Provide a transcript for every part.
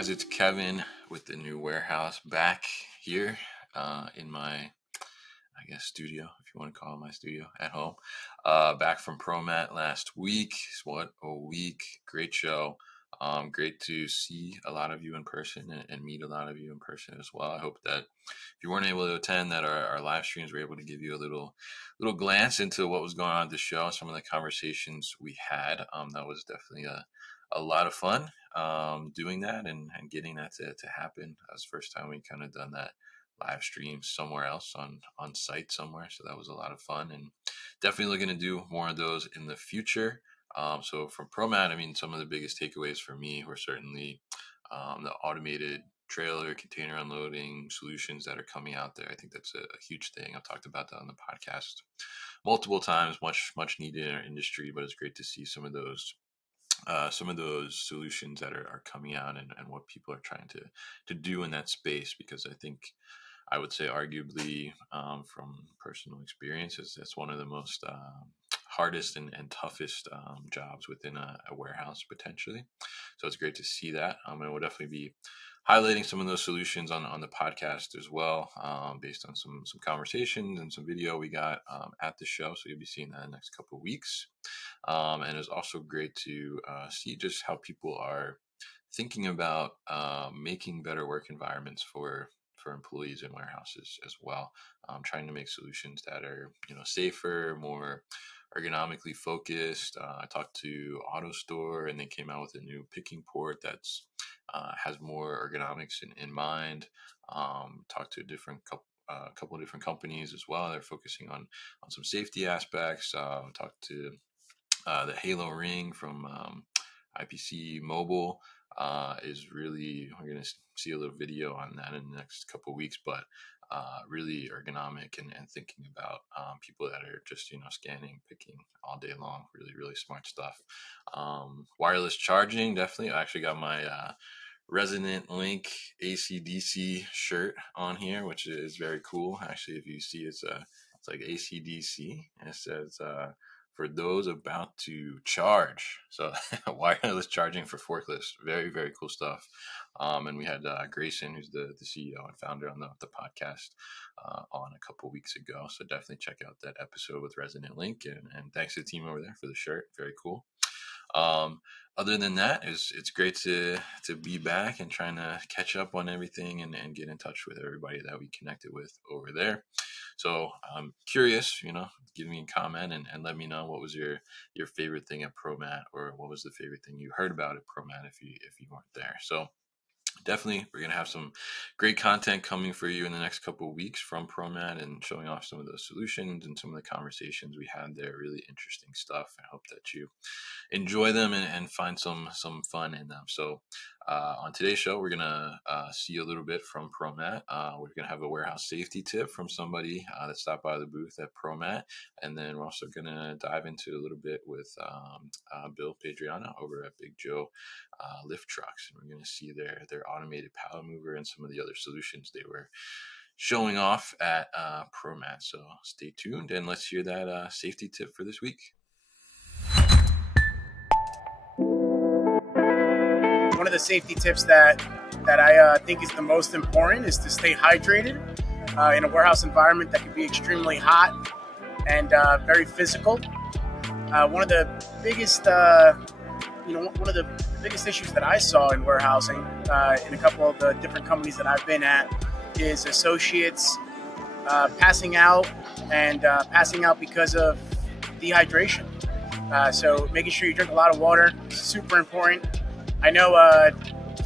guys, it's Kevin with the new warehouse back here in my, studio, if you want to call it my studio at home. Back from ProMat last week. What a week. Great show. Great to see a lot of you in person and meet a lot of you in person as well. I hope that if you weren't able to attend, that our live streams were able to give you a little glance into what was going on at the show, some of the conversations we had. That was definitely a lot of fun doing that and getting that to happen. That was the first time we kind of done that live stream somewhere else on site somewhere. So that was a lot of fun, and definitely looking to do more of those in the future. So from ProMat, I mean, some of the biggest takeaways for me were certainly the automated trailer container unloading solutions that are coming out there. I think that's a huge thing. I've talked about that on the podcast multiple times, much needed in our industry, but it's great to see some of those solutions that are coming out and what people are trying to do in that space, because I would say arguably from personal experiences, that's one of the most hardest and toughest jobs within a warehouse potentially. So it's great to see that. And we'll definitely be highlighting some of those solutions on the podcast as well, based on some conversations and some video we got at the show. So you'll be seeing that in the next couple of weeks. And it's also great to see just how people are thinking about making better work environments for employees in warehouses as well. Trying to make solutions that are safer, more ergonomically focused. I talked to AutoStore, and they came out with a new picking port that's has more ergonomics in mind. Talked to a couple of different companies as well. They're focusing on some safety aspects. Talked to the Halo Ring from IPC Mobile. We're going to see a little video on that in the next couple of weeks, but really ergonomic and thinking about people that are just scanning, picking all day long. Really smart stuff. Wireless charging, definitely. I actually got my Resonant Link AC/DC shirt on here, which is very cool. Actually, if you see, it's like AC/DC, and it says for those about to charge. So wireless charging for forklifts. Very cool stuff. And we had Grayson, who's the CEO and founder on the podcast on a couple weeks ago. So definitely check out that episode with Resonant Link. And thanks to the team over there for the shirt. Very cool. Other than that, it's great to be back and trying to catch up on everything and get in touch with everybody that we connected with over there. So I'm curious, give me a comment and let me know what was your favorite thing at ProMat, or what was the favorite thing you heard about at ProMat if you weren't there. So definitely, we're going to have some great content coming for you in the next couple of weeks from ProMat, and showing off some of those solutions and some of the conversations we had there. Really interesting stuff. I hope that you enjoy them and find some fun in them. So on today's show, we're going to see a little bit from ProMat. We're going to have a warehouse safety tip from somebody that stopped by the booth at ProMat. And then we're also going to dive into a little bit with Bill Pedriana over at Big Joe Lift Trucks. And we're going to see their automated pallet mover and some of the other solutions they were showing off at ProMat. So stay tuned and let's hear that safety tip for this week. One of the safety tips that I think is the most important is to stay hydrated in a warehouse environment that can be extremely hot and very physical. One of the biggest issues that I saw in warehousing in a couple of the different companies that I've been at is associates passing out because of dehydration. So making sure you drink a lot of water is super important. I know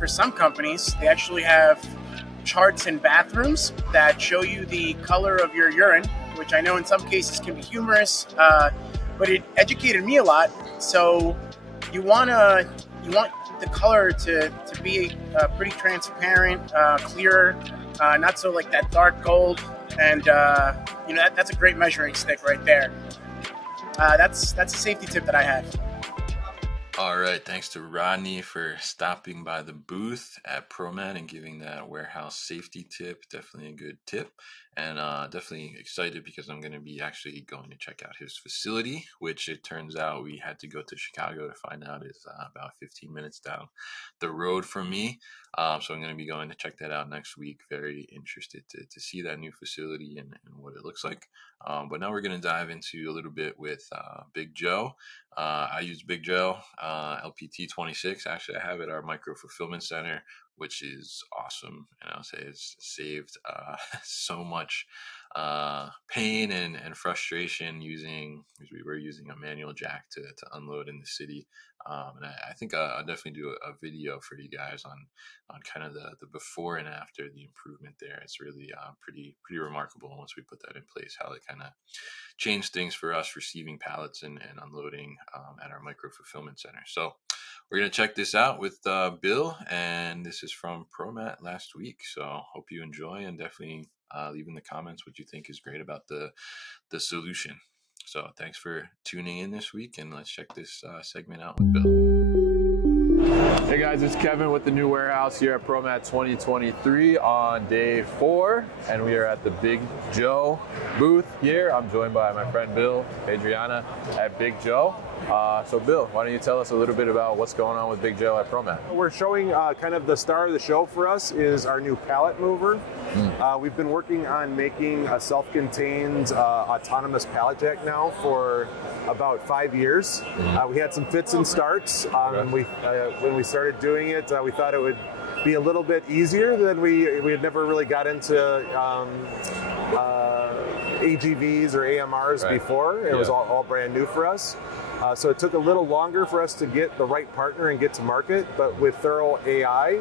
for some companies, they actually have charts in bathrooms that show you the color of your urine, which I know in some cases can be humorous, but it educated me a lot. So you want the color to be pretty transparent, clear, not so like that dark gold, and that's a great measuring stick right there. That's a safety tip that I have. All right, thanks to Rodney for stopping by the booth at ProMat and giving that warehouse safety tip. Definitely a good tip. and definitely excited because I'm going to be actually going to check out his facility, which it turns out we had to go to Chicago to find out is about 15 minutes down the road from me. So I'm going to be going to check that out next week. Very interested to see that new facility and what it looks like. But now we're going to dive into a little bit with Big Joe. I use Big Joe LPT 26. Actually, I have it at our micro fulfillment center, which is awesome. And I'll say it's saved so much pain and frustration because we were using a manual jack to unload in the city. And I think I'll definitely do a video for you guys on kind of the before and after the improvement there. It's really pretty remarkable once we put that in place, how it kind of changed things for us receiving pallets and unloading at our micro fulfillment center. So we're going to check this out with Bill, and this is from ProMat last week. So hope you enjoy, and definitely leave in the comments what you think is great about the solution. So thanks for tuning in this week, and let's check this segment out with Bill. Hey guys, it's Kevin with the new warehouse here at ProMat 2023 on day 4, and we are at the Big Joe booth here. I'm joined by my friend Bill Pedriana at Big Joe. So Bill, why don't you tell us a little bit about what's going on with Big Joe at ProMat? We're showing kind of the star of the show for us is our new pallet mover. We've been working on making a self-contained autonomous pallet jack now for about 5 years. We had some fits and starts. When we started doing it, we thought it would be a little bit easier than we had never really got into AGVs or AMRs before. It was all brand new for us. So it took a little longer for us to get the right partner and get to market, but with Thorough AI,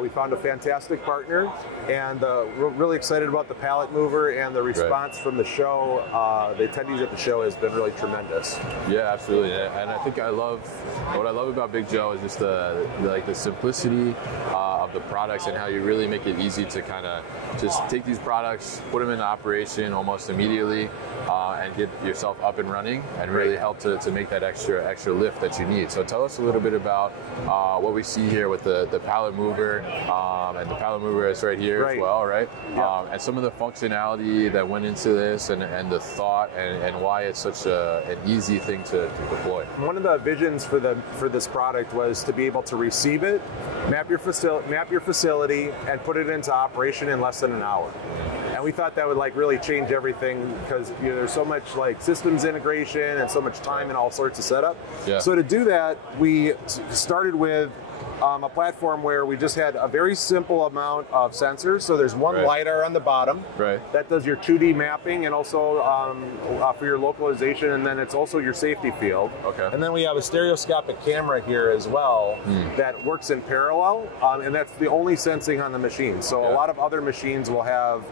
we found a fantastic partner, and we're really excited about the pallet mover, and the response from the show, the attendees at the show has been really tremendous. Yeah, absolutely. And I think what I love about Big Joe is just the simplicity of the products and how you really make it easy to kind of just take these products, put them into operation almost immediately, and get yourself up and running, and really help to make that extra lift that you need. So tell us a little bit about what we see here with the pallet mover, and the pallet mover is right here as well, right? Yeah. And some of the functionality that went into this, and the thought, and why it's such an easy thing to deploy. One of the visions for this product was to be able to receive it, map your facility, and put it into operation in less than an hour. And we thought that would really change everything, because there's so much systems integration and so much time and all sorts of setup. Yeah. So to do that, we started with a platform where we just had a very simple amount of sensors. So there's one LiDAR on the bottom that does your 2D mapping, and also for your localization, and then it's also your safety field. Okay. And then we have a stereoscopic camera here as well that works in parallel, and that's the only sensing on the machine. So a lot of other machines will have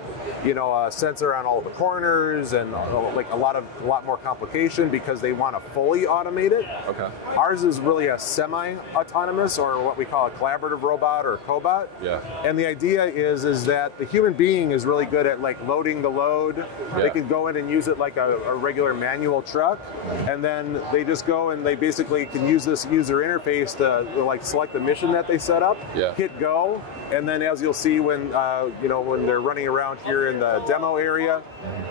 a sensor on all of the corners, and a lot more complication because they want to fully automate it. Okay. Ours is really a semi-autonomous, or what we call a collaborative robot, or a cobot. Yeah. And the idea is that the human being is really good at loading the load. Yeah. They can go in and use it like a regular manual truck, and then they just go and they basically can use this user interface to select the mission that they set up, hit go, and then as you'll see when when they're running around here in the demo area,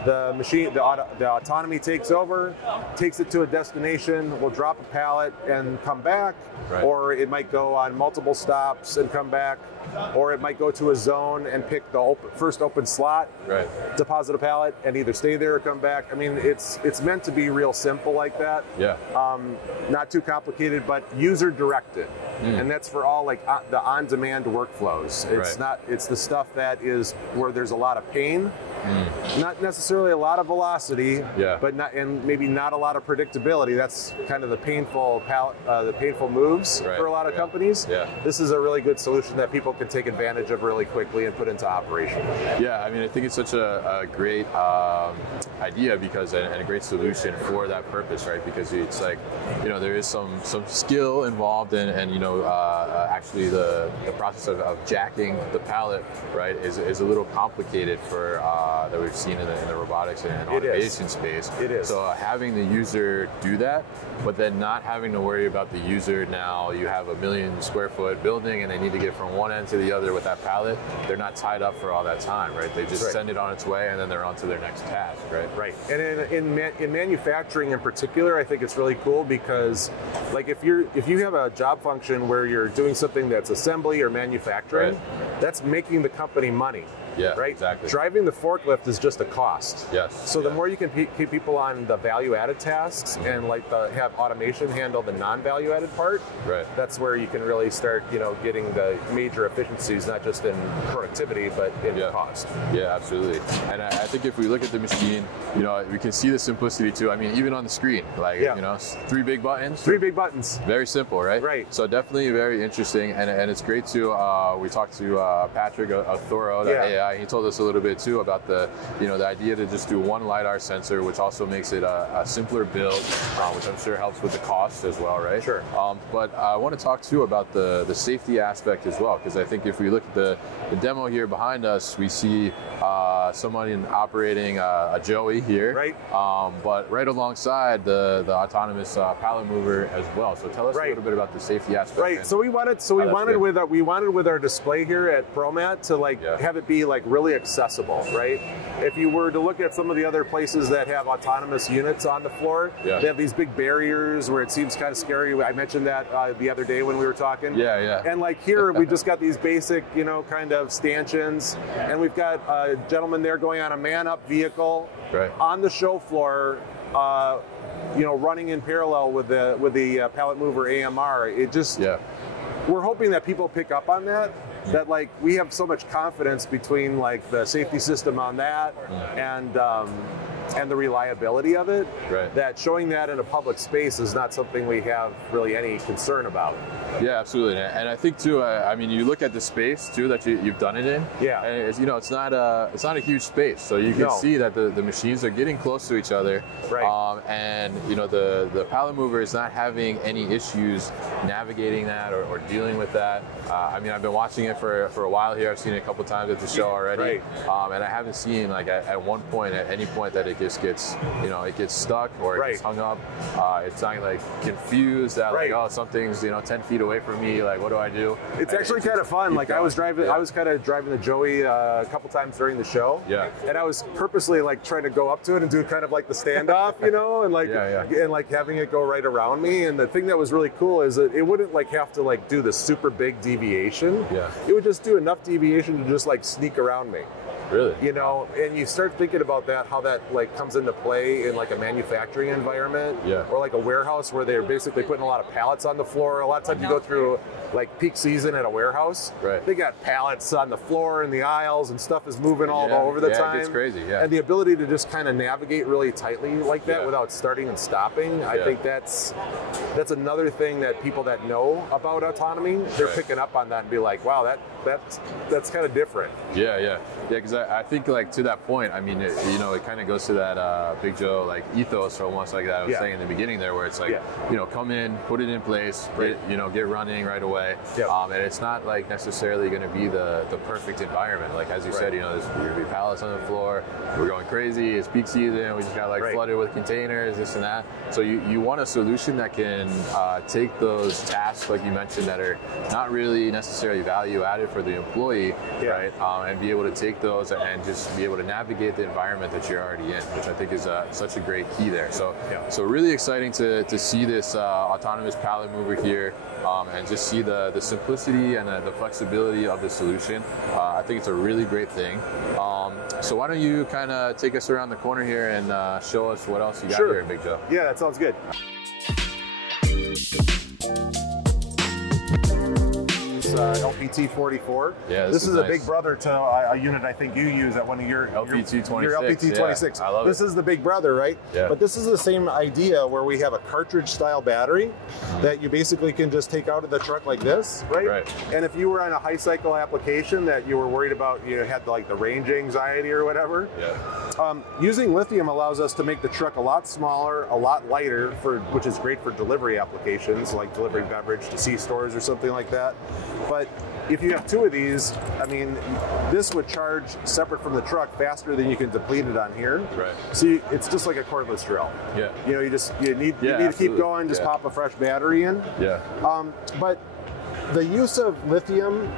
the machine, the autonomy takes over, takes it to a destination, will drop a pallet and come back, or it might go on multiple stops and come back, or it might go to a zone and pick the first open slot, deposit a pallet, and either stay there or come back. I mean, it's meant to be real simple like that. Yeah. Not too complicated, but user directed, and that's for all the on-demand workflows. It's not. It's the stuff that is where there's a lot of pain, not necessarily a lot of velocity, but maybe not a lot of predictability. That's kind of the painful moves for a lot of companies. Yeah. This is a really good solution that people can take advantage of really quickly and put into operation. Yeah, I mean, I think it's such a great idea, because and a great solution for that purpose, right? Because it's there is some skill involved in, and actually the process of jacking the pallet, right, is a little complicated for that we've seen in the robotics and automation space. It is. So having the user do that, but then not having to worry about the user. Now you have a 1 million square foot building and they need to get from one end to the other with that pallet. They're not tied up for all that time, right? They just send it on its way and then they're on to their next task, right? Right. And in manufacturing in particular, I think it's really cool because, like, if you have a job function where you're doing something that's assembly or manufacturing, that's making the company money. Yeah, right. Exactly. Driving the forklift is just a cost. Yes. So the more you can keep people on the value-added tasks and like have automation handle the non-value-added part, that's where you can really start, getting the major efficiencies, not just in productivity but in cost. Yeah, absolutely. And I think if we look at the machine, we can see the simplicity too. I mean, even on the screen, like 3 big buttons. 3 big buttons. Very simple, right? Right. So definitely very interesting, and it's great to. We talked to Patrick of Thoro at AI. He told us a little bit too about the idea to just do one LiDAR sensor, which also makes it a simpler build, which I'm sure helps with the cost as well, right? Sure. But I want to talk too about the safety aspect as well, because I think if we look at the demo here behind us, we see someone operating a Joey here, right? But right alongside the autonomous pallet mover as well. So tell us a little bit about the safety aspect. Right. So we wanted with our display here at ProMat to have it be really accessible, right? If you were to look at some of the other places that have autonomous units on the floor, they have these big barriers where it seems kind of scary. I mentioned that the other day when we were talking. Yeah. And like here, we just got these basic, kind of stanchions, and we've got a gentleman there going on a man-up vehicle on the show floor, running in parallel with the pallet mover AMR. It just, we're hoping that people pick up on that. That we have so much confidence between the safety system on that and the reliability of it, that showing that in a public space is not something we have really any concern about. Yeah, absolutely. And I think too, I mean, you look at the space too that you've done it in. Yeah. And it's not a huge space, so you can see that the machines are getting close to each other. Right. And the pallet mover is not having any issues navigating that or dealing with that. I mean, I've been watching it for a while here. I've seen it a couple times at the show already. And I haven't seen at any point that it just gets it gets stuck or it gets hung up. It's not confused that oh, something's 10 feet away from me, what do I do? It's actually kind of fun. I was kind of driving the Joey a couple times during the show. Yeah. And I was purposely trying to go up to it and do kind of the standoff, and having it go right around me. And the thing that was really cool is that it wouldn't have to do the super big deviation. Yeah. It would just do enough deviation to just sneak around me. Really? And you start thinking about that, how that comes into play in a manufacturing environment, or a warehouse where they're basically putting a lot of pallets on the floor. A lot of times you go through peak season at a warehouse, they got pallets on the floor in the aisles and stuff is moving all over the time. It gets crazy. Yeah. And the ability to just kind of navigate really tightly like that without starting and stopping, I think that's another thing that people that know about autonomy, they're picking up on that and be like, wow, that's kind of different. Yeah, because I think to that point, I mean, it kind of goes to that Big Joe ethos almost that I was saying in the beginning there, where it's come in, put it in place, get running right away. And it's not necessarily going to be the perfect environment. As you said, there's going to be pallets on the floor. We're going crazy. It's peak season. We just got flooded with containers, this and that. So you want a solution that can take those tasks, like you mentioned, that are not really necessarily value added for the employee, right? And be able to take those and just be able to navigate the environment that you're already in, which I think is such a great key there. So really exciting to see this autonomous pallet mover here, and just see the simplicity and the flexibility of the solution. I think it's a really great thing. So why don't you kind of take us around the corner here and show us what else you got here, Big Joe? Yeah, that sounds good. LPT 44. Yeah, this is nice. A big brother to a unit I think you use at one of your LPT 26. Your LPT 26. I love this is the big brother, right? Yeah. But this is the same idea where we have a cartridge style battery that you basically can just take out of the truck like this, right? And if you were on a high cycle application that you were worried about, had the range anxiety or whatever, using lithium allows us to make the truck a lot smaller, a lot lighter, which is great for delivery applications like delivering beverage to C-stores or something like that. But if you have 2 of these, I mean, this would charge separate from the truck faster than you can deplete it on here. Right. So it's just like a cordless drill. Yeah. You know, you need to keep going. Just pop a fresh battery in. Yeah. But the use of lithium,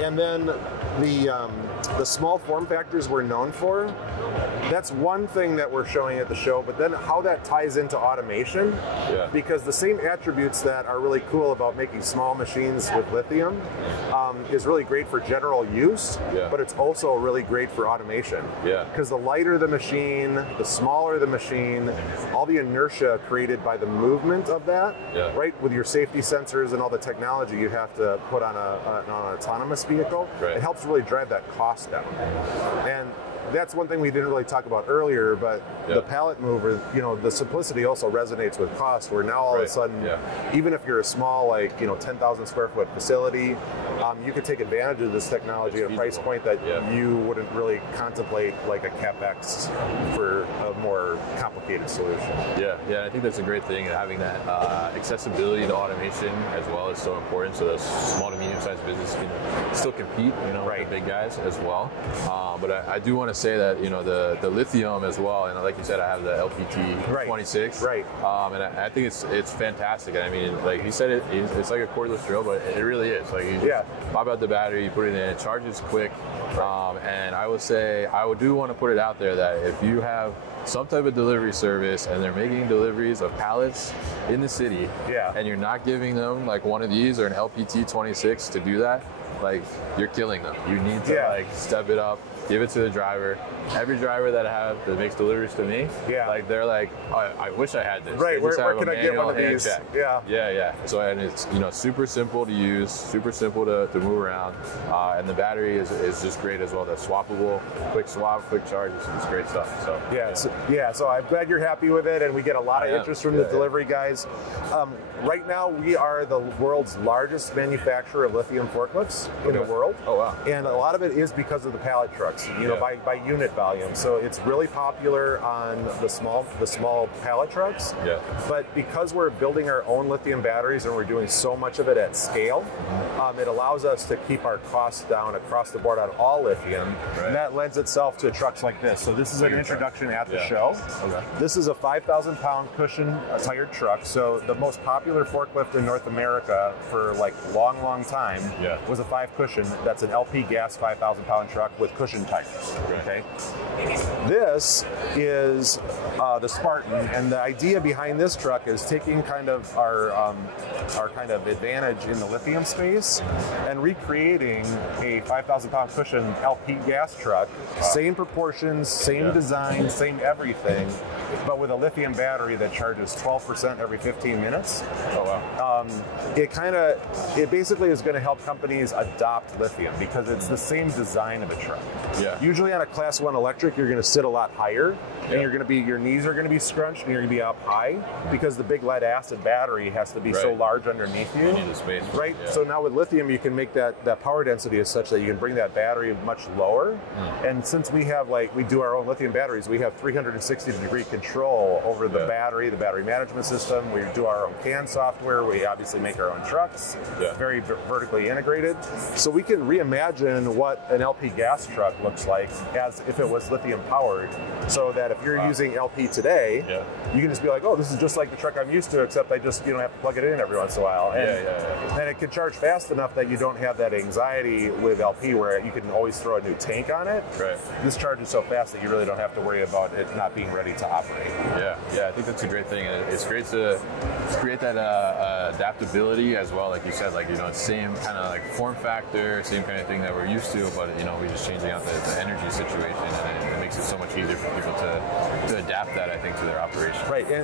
and then the small form factors we're known for, that's one thing that we're showing at the show, but then how that ties into automation, because the same attributes that are really cool about making small machines with lithium is really great for general use, but it's also really great for automation. Because the lighter the machine, the smaller the machine, all the inertia created by the movement of that, right, with your safety sensors and all the technology you have to put on an autonomous vehicle, it helps really drive that cost down. And that's one thing we didn't really talk about earlier, but the pallet mover, you know, the simplicity also resonates with cost, where now all of a sudden, even if you're a small, like, you know, 10,000 square foot facility, you could take advantage of this technology at a price point that you wouldn't really contemplate, like a CapEx for a more complicated solution. Yeah, I think that's a great thing, having that accessibility to automation as well is so important, so that small to medium-sized business can still compete, you know, with the big guys as well. But I do want to say that, you know, the lithium as well, and like you said, I have the LPT 26, and I think it's fantastic. I mean, like he said, it's like a cordless drill, but it really is. Like you just pop out the battery, you put it in, it charges quick, and I would say I do want to put it out there that if you have some type of delivery service and they're making deliveries of pallets in the city, and you're not giving them like one of these or an LPT 26 to do that, like, you're killing them. You need to like step it up, give it to the driver. Every driver that I have that makes deliveries to me, like, they're like, oh, I wish I had this. Right, where can I get one of these? So, and it's, you know, super simple to use, super simple to move around, and the battery is just great as well. That's swappable, quick swap, quick charge. It's great stuff. So so I'm glad you're happy with it, and we get a lot of interest from the delivery guys. Right now, we are the world's largest manufacturer of lithium forklifts in the world. Oh wow! And a lot of it is because of the pallet trucks, you know, by unit volume. So it's really popular on the small pallet trucks. But because we're building our own lithium batteries and we're doing so much of it at scale, it allows us to keep our costs down across the board on all lithium. And that lends itself to trucks like this. So this is an introduction at the show. This is a 5,000 pound cushion tired truck. So the most popular forklift in North America for like long time was a 5 cushion. That's an LP gas 5,000 pound truck with cushion tires. Okay. This is the Spartan, and the idea behind this truck is taking kind of our kind of advantage in the lithium space and recreating a 5,000 pound cushion LP gas truck, same proportions, same design, same everything, but with a lithium battery that charges 12% every 15 minutes. It basically is going to help companies adopt lithium because it's the same design of a truck. Usually on a class 1 electric, you're going to sit a lot higher, and your knees are going to be scrunched, and you're going to be up high because the big lead acid battery has to be so large underneath you. You need the space. So now with lithium, you can make that power density is such that you can bring that battery much lower. And since we have we do our own lithium batteries, we have 360-degree control over the battery management system. We do our own CAN software. We obviously make our own trucks. Very vertically integrated. So we can reimagine what an LP gas truck looks like as if it was lithium powered, so that if you're using LP today, you can just be like, oh, this is just like the truck I'm used to, except I just have to plug it in every once in a while. And it can charge fast enough that you don't have that anxiety with LP where you can always throw a new tank on it. This charges so fast that you really don't have to worry about it not being ready to operate. I think that's a great thing, and it's great to create that adaptability as well. Like you said, like, you know, it's same kind of like form factor, same kind of thing that we're used to, but, you know, we're just changing out the energy situation, and it makes it so much easier for people to adapt that, I think, to their operation.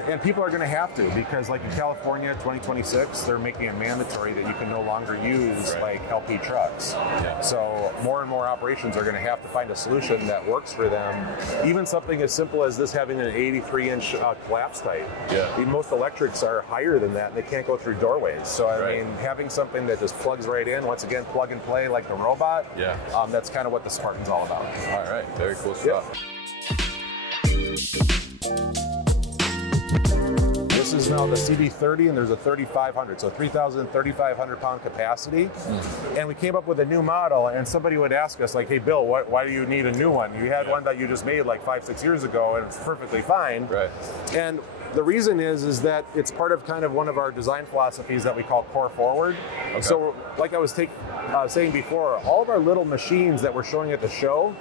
And people are going to have to, because like in California, 2026, they're making it mandatory that you can no longer use like LP trucks. So more and more operations are going to have to find a solution that works for them. Even something as simple as this having an 83-inch collapse height. Most electrics are higher than that, and they can't go through doorways. So I mean, having something that just plugs right in, once again, plug and play like the robot, that's kind of what the Spartan's all about. All right, very cool stuff. This is now the CB30 and there's a 3500, so 3,000, 3,500 pound capacity. And we came up with a new model, and somebody would ask us like, hey Bill, why do you need a new one? You had one that you just made like 5-6 years ago and it's perfectly fine. Right. And the reason is that it's part of kind of one of our design philosophies that we call core forward. Okay. So like I was saying before, all of our little machines that we're showing at the show,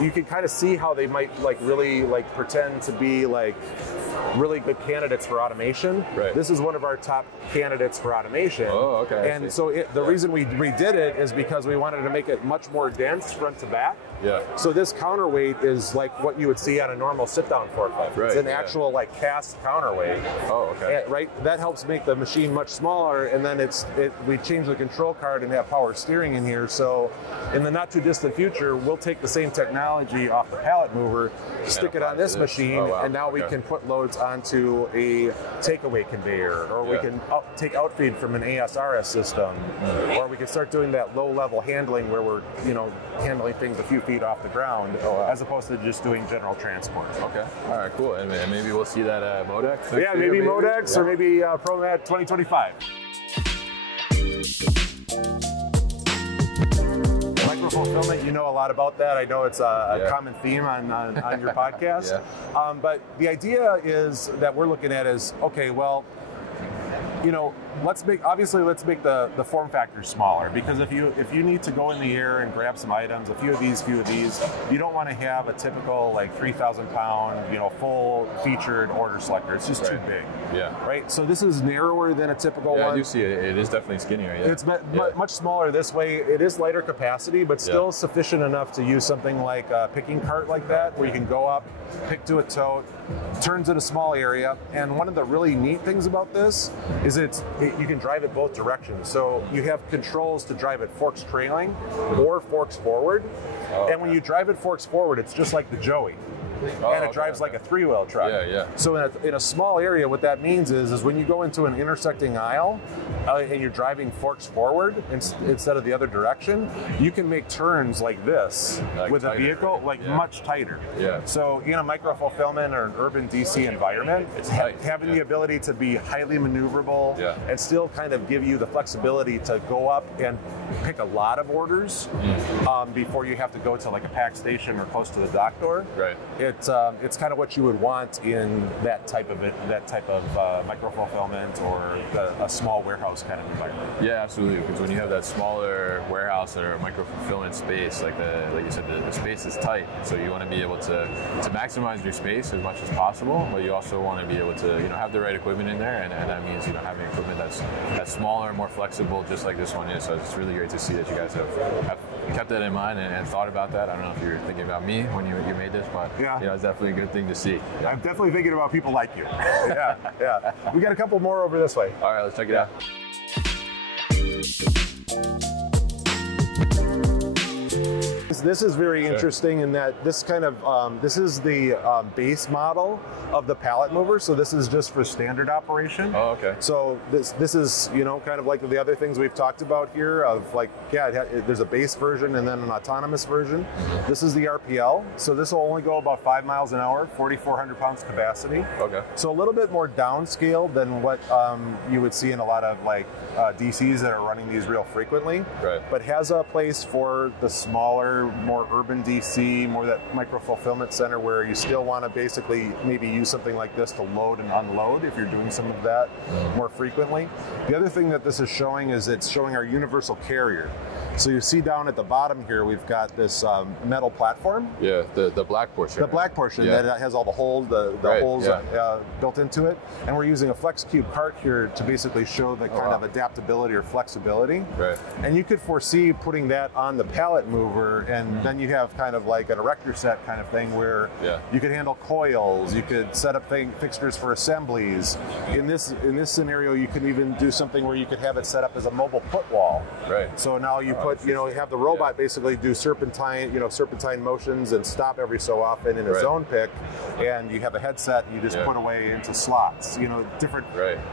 you can kind of see how they might like really like pretend to be like really good candidates for automation. Right. This is one of our top candidates for automation. Oh, okay. And so the reason we redid it is because we wanted to make it much more dense front to back. Yeah. So this counterweight is like what you would see on a normal sit-down forklift. Right, it's an actual like cast counterweight. Oh, okay. And, right. That helps make the machine much smaller, and then we change the control card and have power steering in here. So in the not too distant future, we'll take the same technology off the pallet mover, stick it on this machine, and now we can put loads onto a takeaway conveyor, or we can take outfeed from an ASRS system, or we can start doing that low-level handling where we're handling things a few feet off the ground, as opposed to just doing general transport. Okay. All right. Cool. And maybe we'll see that Modex. Yeah, maybe Modex or maybe ProMat 2025. Micro-fulfillment, you know a lot about that. I know it's a common theme on your podcast. But the idea is that we're looking at is, okay, well, let's make the form factor smaller, because if you need to go in the air and grab some items, a few of these, you don't want to have a typical like 3,000 pound, full featured order selector. It's just too big. Yeah. Right. So this is narrower than a typical one. I do see it. It is definitely skinnier. Yeah. It's much smaller this way. It is lighter capacity, but still sufficient enough to use something like a picking cart like that, where you can go up, pick to a tote, turns in a small area. And one of the really neat things about this is you can drive it both directions. So you have controls to drive it forks trailing or forks forward. And when you drive it forks forward, it's just like the Joey. And it drives like a 3-wheel truck. So in a small area, what that means is when you go into an intersecting aisle and you're driving forks forward instead of the other direction, you can make turns like this with a vehicle much tighter. So in a micro-fulfillment or an urban DC environment, it's having the ability to be highly maneuverable and still kind of give you the flexibility to go up and pick a lot of orders before you have to go to like a pack station or close to the dock door. Right. It's kind of what you would want in that type of micro fulfillment or a small warehouse kind of environment. Yeah, absolutely. Because when you have that smaller warehouse or micro fulfillment space, like you said, the space is tight, so you want to be able to maximize your space as much as possible, but you also want to be able to have the right equipment in there, and that means having equipment that's smaller, more flexible, just like this one is. So it's really great to see that you guys have kept that in mind and thought about that. I don't know if you're thinking about me when you made this, but it's definitely a good thing to see. I'm definitely thinking about people like you. Yeah. We got a couple more over this way. All right, let's check it out. This is very interesting in that this kind of this is the base model of the pallet mover. So this is just for standard operation. Oh, okay. So this is kind of like the other things we've talked about here of like there's a base version and then an autonomous version. This is the RPL. So this will only go about 5 miles an hour, 4,400 pounds capacity. Okay. So a little bit more downscaled than what you would see in a lot of like DCs that are running these real frequently. Right. But has a place for the smaller, more urban DC, more that micro fulfillment center where you still want to basically maybe use something like this to load and unload if you're doing some of that more frequently. The other thing that this is showing is it's showing our universal carrier. So you see down at the bottom here, we've got this metal platform. Yeah, the black portion. The black portion that has all the holes, the holes built into it. And we're using a flex cube cart here to basically show the kind of adaptability or flexibility. Right. And you could foresee putting that on the pallet mover, and then you have kind of like an erector set kind of thing where you could handle coils, you could set up fixtures for assemblies. In this scenario, you could even do something where you could have it set up as a mobile put wall. Right. So now you you have the robot basically do serpentine motions and stop every so often in a zone pick, and you have a headset you just put away into slots. Different,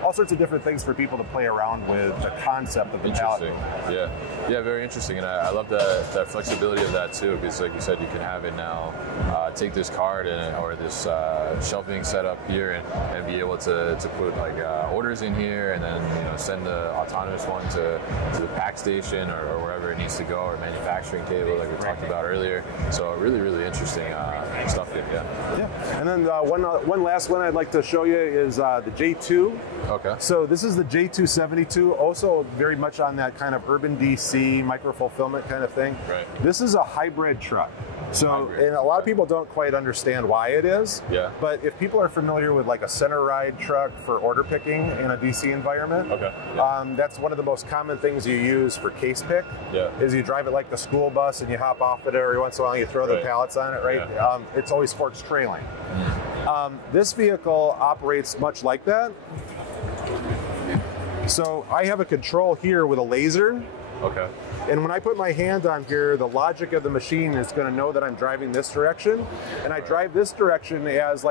all sorts of different things for people to play around with the concept of the pallet. Yeah, very interesting, and I love the flexibility of that too, because like you said, you can have it now, take this card or this shelving setup here and be able to put like orders in here, and then send the autonomous one to the pack station or wherever it needs to go, or manufacturing table like we talked about earlier. So really, really interesting stuff here. Yeah. And then one last one I'd like to show you is the J2. Okay. So this is the J272, also very much on that kind of urban DC micro fulfillment kind of thing. Right. This is a hybrid truck. So, and a lot of people don't quite understand why it is. Yeah. But if people are familiar with like a center ride truck for order picking in a DC environment, okay. Yeah. That's one of the most common things you use for case pick. Yeah. Is you drive it like the school bus and you hop off it every once in a while and you throw the pallets on it, right? Yeah. It's always forks trailing. This vehicle operates much like that. So I have a control here with a laser. Okay. And when I put my hand on here, the logic of the machine is going to know that I'm driving this direction, and I drive this direction as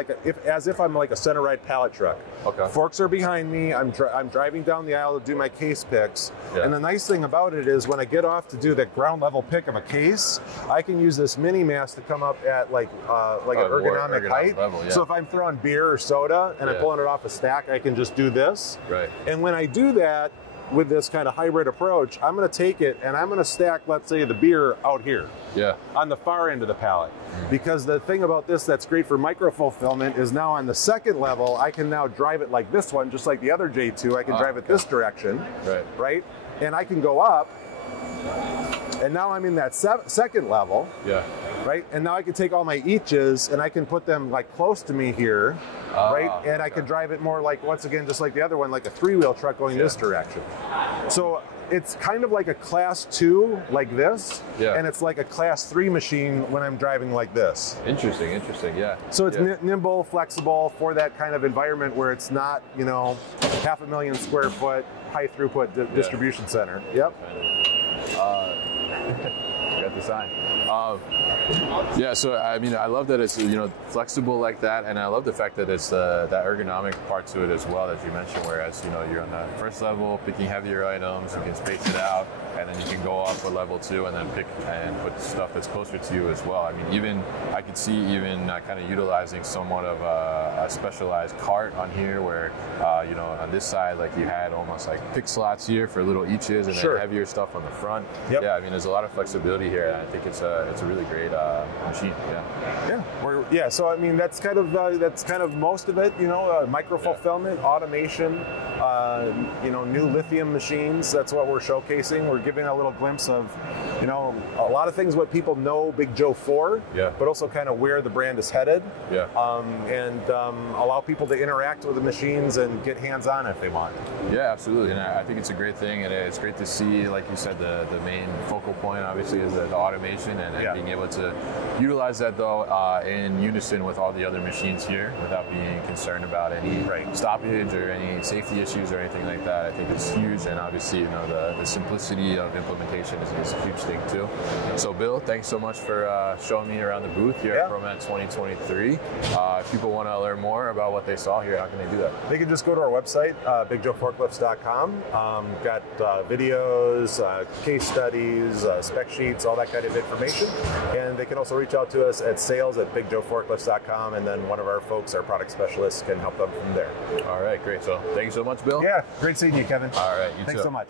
if I'm like a center ride pallet truck. Okay. Forks are behind me. I'm driving down the aisle to do my case picks. Yeah. And the nice thing about it is when I get off to do the ground level pick of a case, I can use this mini mast to come up at like an ergonomic height. Level, yeah. So if I'm throwing beer or soda and I'm pulling it off a stack, I can just do this. Right. And when I do that, with this kind of hybrid approach, I'm going to take it and I'm going to stack, let's say, the beer out here. Yeah. On the far end of the pallet. Because the thing about this that's great for micro fulfillment is now on the second level, I can now drive it like this one, just like the other J2. I can drive it this direction. Right. And I can go up. And now I'm in that second level. Yeah. Right. And now I can take all my eaches and I can put them like close to me here. Right. And I can drive it more like, once again, just like the other one, like a 3-wheel truck going this direction. So it's kind of like a class 2 like this. Yeah. And it's like a class 3 machine when I'm driving like this. Interesting. Yeah. So it's nimble, flexible for that kind of environment where it's not, 500,000 square foot, high throughput distribution center. Yep. Got the sign. Yeah, so I mean, I love that it's flexible like that, and I love the fact that it's that ergonomic part to it as well, as you mentioned. Whereas you're on the first level picking heavier items, you can space it out, and then you can go up with level 2 and then pick and put stuff that's closer to you as well. I mean, I could see kind of utilizing somewhat of a specialized cart on here, where on this side, like you had almost like pick slots here for little eaches, and then heavier stuff on the front. Yep. Yeah, I mean, there's a lot of flexibility here, and I think it's a really great machine. Yeah. So I mean, that's kind of most of it. Micro fulfillment, automation, new lithium machines. That's what we're showcasing. We're giving a little glimpse of, a lot of things what people know Big Joe for. Yeah. But also kind of where the brand is headed. Yeah. And allow people to interact with the machines and get hands-on if they want. Yeah, absolutely. And I think it's a great thing, and it's great to see, like you said, the main focal point obviously is the automation and being able to utilize that though in unison with all the other machines here without being concerned about any stoppage or any safety issues or anything like that. I think it's huge, and obviously the simplicity of implementation is a huge thing too. So Bill, thanks so much for showing me around the booth here at ProMat 2023. If people want to learn more about what they saw here, how can they do that? They can just go to our website, bigjoeforklifts.com. Got videos, case studies, spec sheets, all that kind of information. And they can also reach out to us at sales@bigjoeforklifts.com, and then one of our folks, our product specialists, can help them from there. All right, great. So thank you so much, Bill. Yeah, great seeing you, Kevin. All right, you too. Thanks so much.